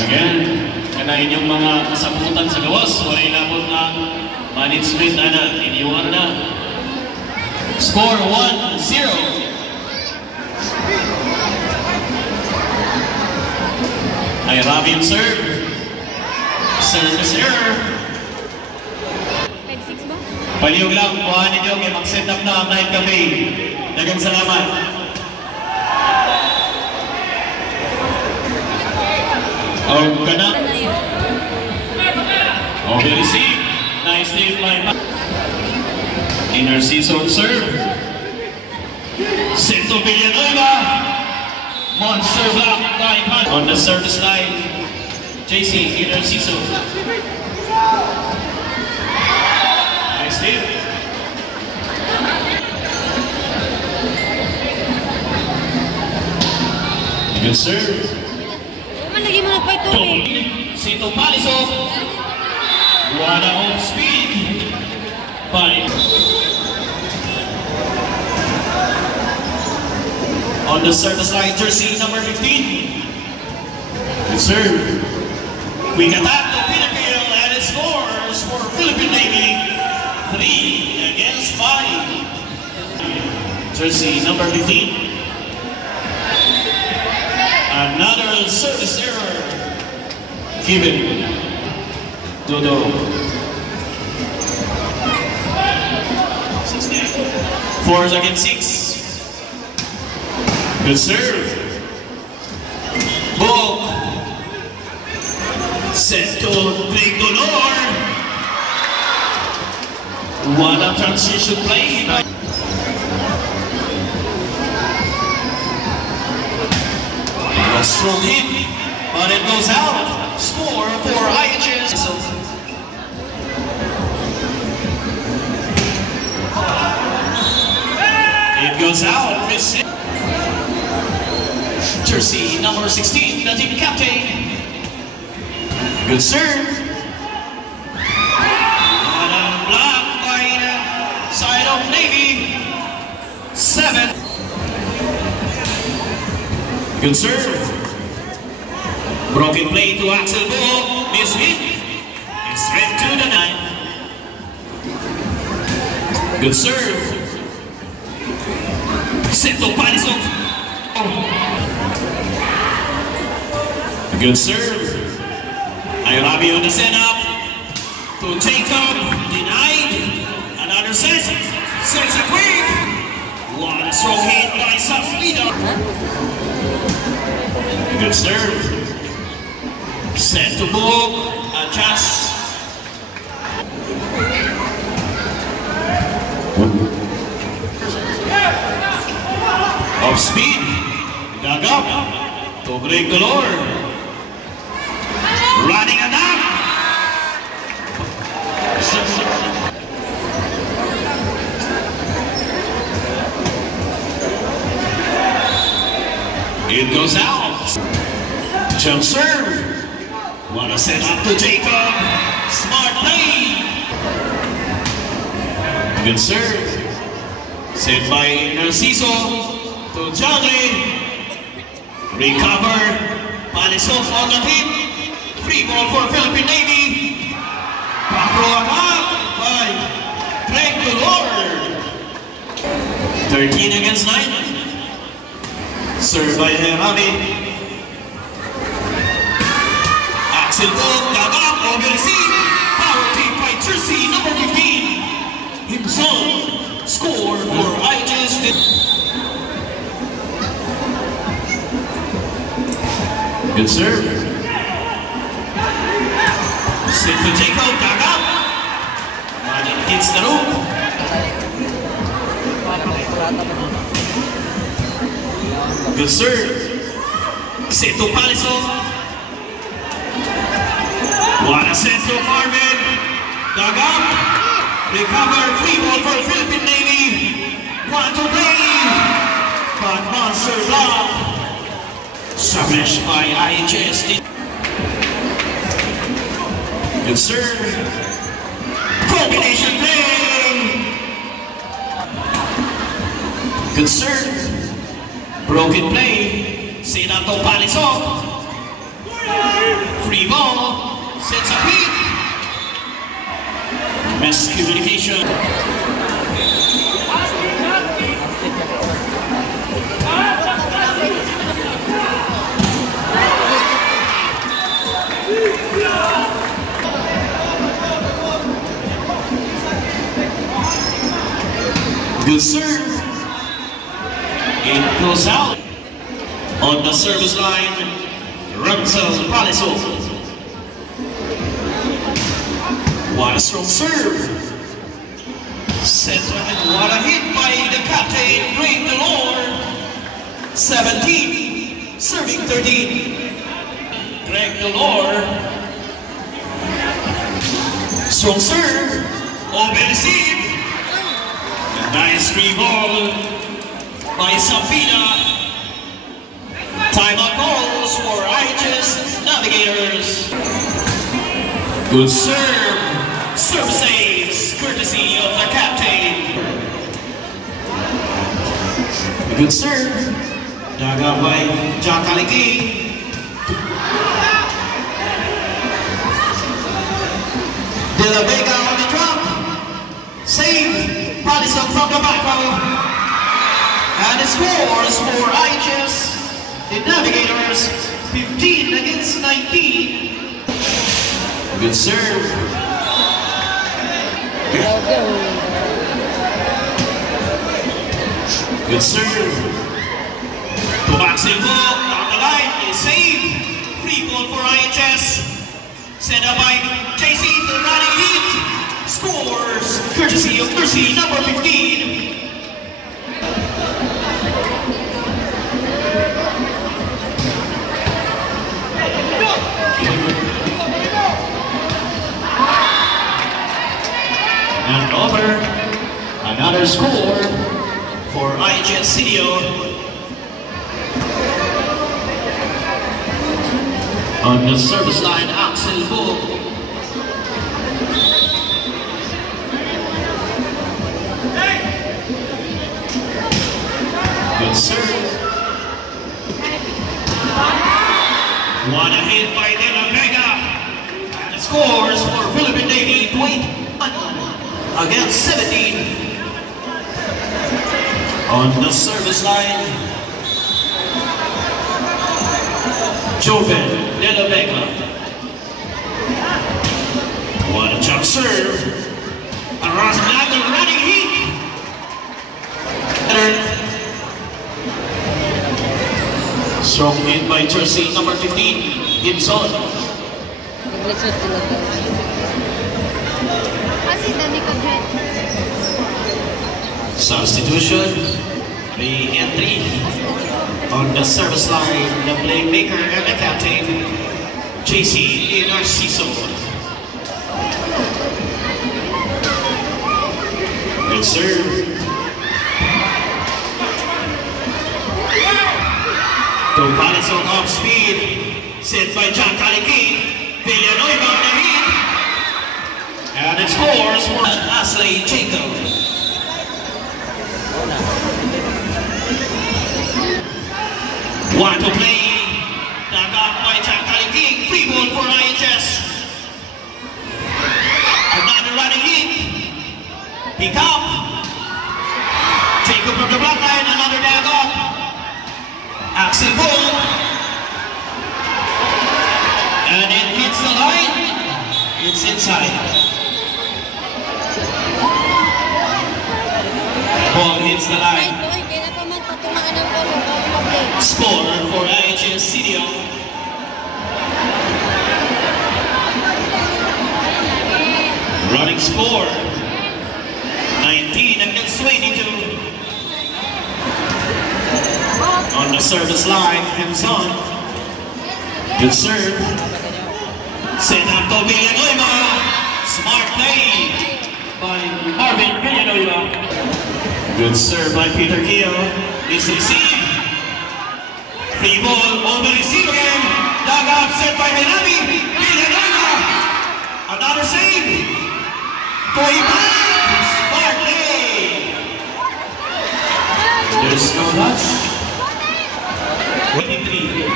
Again, kanain yung mga kasabutan sa gawas. Wala ilabot ang management na inyong na. Score 1-0. Ay Rabi yung serve. Service error. Paliyog lang, buhaan ninyo kaya mag-set up na ang Night Cafe. Dagang salamat. O ka na. O receive. Nice lead by Inner season serve. Sento Villanueva. Monster block by Pan. On the service line. JC, inner season. Nice lead. Good serve. Lagi mo na pa ito eh. Sento Paliso. What a home speed. By on the service line, jersey number 15. Good serve. Quick attack to Pinnacle and it scores for Philippine Navy. 3 against 5. Jersey number 15. Another service error given. Dodo. 4 against 6. Good serve. Ball. Set to Big Dolor. What a transition play. A strong hit, but it goes out. Score for IHS. It goes out. Miss jersey number 16, the team captain. Good serve. And a block by the side of Navy. 7. Good serve. Broken play to Axel Bull. Miss hit. It's straight to the 9. Good serve. Sento Paliso. Good serve. Ayrabi on the setup. To Jacob. Denied. Another set. Sets it quick. What a strong hit by Safrida. Good serve. Set to Bull. Adjust. Off speed. Dug up. To Greg Dolor. Running it up. It goes out. Jump serve. Wanna set up to Jacob. Smart play. Good serve. Set by Narciso to Johnny. Recover. Palisok on the hit. Free ball for Philippine Navy. Back row attack by Greg Dolor. 13 against 9. Served by Rami. Axel Bull, dug up, over receive. Power take by jersey number 15. Himself. Score for IHS. Good serve. Set to Jacob, dug up. And it hits the rope. Good serve. Set to Paliso. What a set to Marvin. Dug up. Recover. Free ball for Philippine Navy. Want to play. But monster block. Smashed by IHS. Good serve. Combination play. Good serve. Broken play. Sinato Palisok. Free ball. Sets a peak. Miscommunication. Good serve. It goes out. On the service line, Ramsel Paliso. What a strong serve. Center and what a hit by the captain, Greg Delore. 17, serving 13. Greg Delore. Strong serve. Open receive. Nice free ball by Sabina. Timeout calls for IHS Navigators. Good serve. Serve saves, courtesy of the captain. Good serve. Dug up by John Kaliki. De La Vega on the drop. Save. Palisson from the back row. And it scores for IHS. The Navigators, 15 against 19. Good serve. Good serve. Tumaksing ball down the line. A save. Free ball for IHS. Set up by JC, the running heat. Scores courtesy of Mercy, number 15. And over, another score for IHS CDO. On the service line, Axel Bull. Good serve. What a hit by De La Vega. And it scores for Philippine Navy, 21 against 17. On the service line, Joven De La Vega. What a jump serve. And Rosnaga running heat. Strong hit by jersey number 15, Gibson. Substitution, re-entry. On the service line, the playmaker and the captain, JC Narciso. Good serve. To Palisson off speed, set by John Kaliki. Villanueva on the hit. And it scores for Ashley Jacob. One to play. Dug up by John Kaliki. Free ball for IHS. Another running hit. Pick up. Jacob from the block line. Another dug up. Axel Bull. And it hits the line. It's inside. Ball hits the line. Score for IHS CDO. Running score 19 against 22. On the service line, hands on. Good serve. Set up to Villanueva. Smart play by Marvin Villanueva. Good serve by Peter Keo. Is received. Free ball over receive again. Dug up, set by Helabi. Villanueva. Another save. Toy back. Smart play. There's no touch. 23.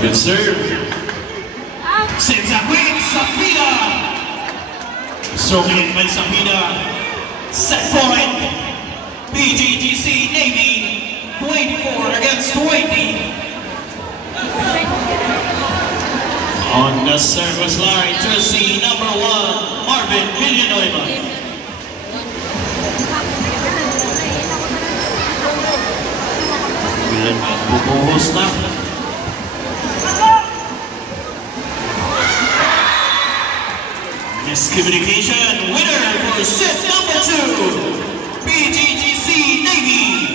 Good serve. Sends a quick Sapida. Strong in by Sapida. Set point. BGGC Navy 24 against 20. On the service line, jersey number 1, Marvin Villanueva. Bubuhos na. Miscommunication, winner for set number 2, BGGC Navy.